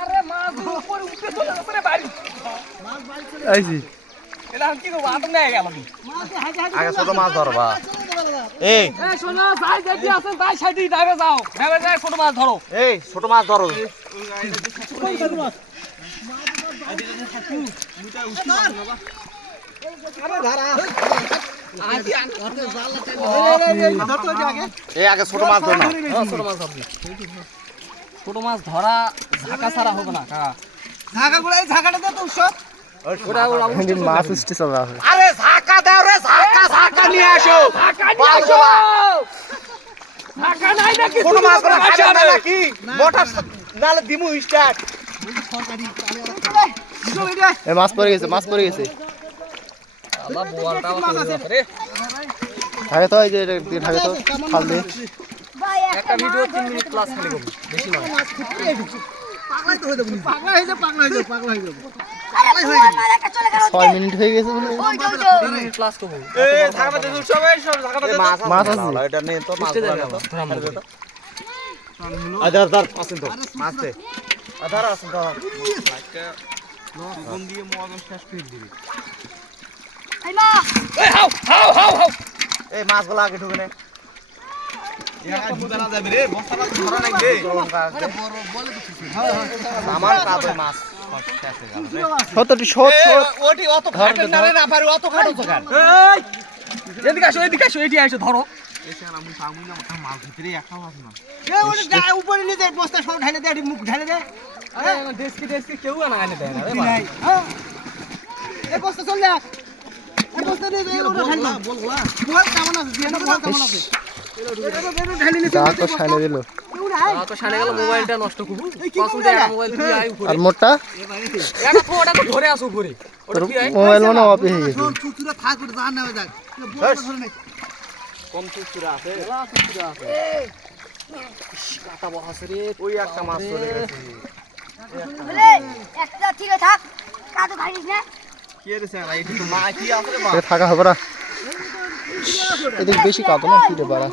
আরে মাছ উপরে উঠে চলে উপরে বাড়ি মাছ বাড়ি চলে আইছি এটা কি করব আতঙ্ক হয়ে গেল আগে ছোট মাছ ধরবা এই শোনো যাই যেটি আছে তাই সাইডে যাবে যাও নেবে যায় ছোট মাছ ধরো এই ছোট মাছ ধরো এই আগে ছোট মাছ ধর না ছোট মাছ ধরবি ছোট মাছ ধরা ঝাঁকা ছাড়া হবে না কাকা ঝাঁকা গুলো এই ঝাঁকাটা দে তো উৎসব মাছ উঠতে চলে আসে আরে ঝাঁকা দাও রে ঝাঁকা ঝাঁকা নিয়ে আসো ঝাঁকা নাই নাকি ছোট মাছ গুলো খাবে না নাকি মোটা নালে দিমু স্টার্ট এই মাছ পড়ে গেছে আল্লাহ বোয়ালটা রে আগে তো এই যে ঢাকে তো খাল দিয়ে একটা ভিডিও 3 মিনিট প্লাস খালি করব বেশি নয় পাগলা হয়ে যাব 6 মিনিট হয়ে গেছে বলে 3 মিনিট প্লাস করব এই ঢাকা দে সবাই সব ঢাকা দে মাছ আছে এটা নেই তো মাছ ধরা আদার পাছেন তো মাছ দে আদার আছে তো গম দিয়ে মগম শেষ করে দিবি এই মা এই হাও এই মাছগুলো আগে ঢুকে নে ইয়া ঢুকে না যাবে রে বস্তাটা ধরা নাই রে আরে বড় বলে দিছিস আমার কাছে মাছ শেষ হয়ে গেল সতটি শট ওটি অত খাটো না রে না পারে অত খাটো তো কেন এই এদিকে আসো এটি আইছো ধরো এসে আমি পামু না মাছ ভিতরে একটাও আছে না এই ওটা যায় উপরে নিয়ে যায় বস্তা সব ঢালে দে মুখ ঢালে দে আরে দেশকে কেউ না আনে দেয় না রে ভাই হ্যাঁ এই বস্তা চল যা এই বস্তা নিয়ে যায় ওটা ঢাল না বল কেমন আছে দিয়ে না বল কেমন আছে ঢালি নি তো ছাইলে দিল তো ছাইলে গেল মোবাইলটা নষ্ট করব পছন্দ এর মোবাইল তুই আই উপরে আর মোটটা এটা তো ওটা তো ধরে আসো উপরে ওটা কি আই মোবাইল মনে অফ হয়ে গেছে চুচুরা থাক ওটা জান না যাক বল ধরে নে কম চুচুরা আছে কাটা বড় আছে রে ওই একটা মাছ চলে গেছে বলে একটা ঠিক থাক কাটো খাইনিস না কি রে স্যার এই তো মা কি আছে রে মা থাকা হবে না এদের বেশি কাটো না ফিরে পারা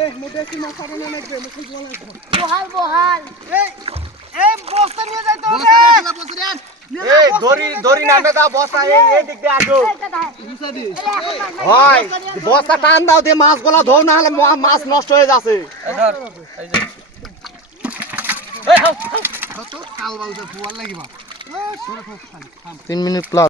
এই মোটে কি মাছ আরে না দে মুখে জল বহাল এই বস্তা নিয়ে যাই তো বস্তা এই দড়ি নামে দাও বস্তা এই দিক দিয়ে আসো হয় বস্তা টান দাও দে মাছগুলো ধো না হলে মাছ নষ্ট হয়ে যাচ্ছে এই ধর এই যে এই হাও 3 মিনিট প্লাস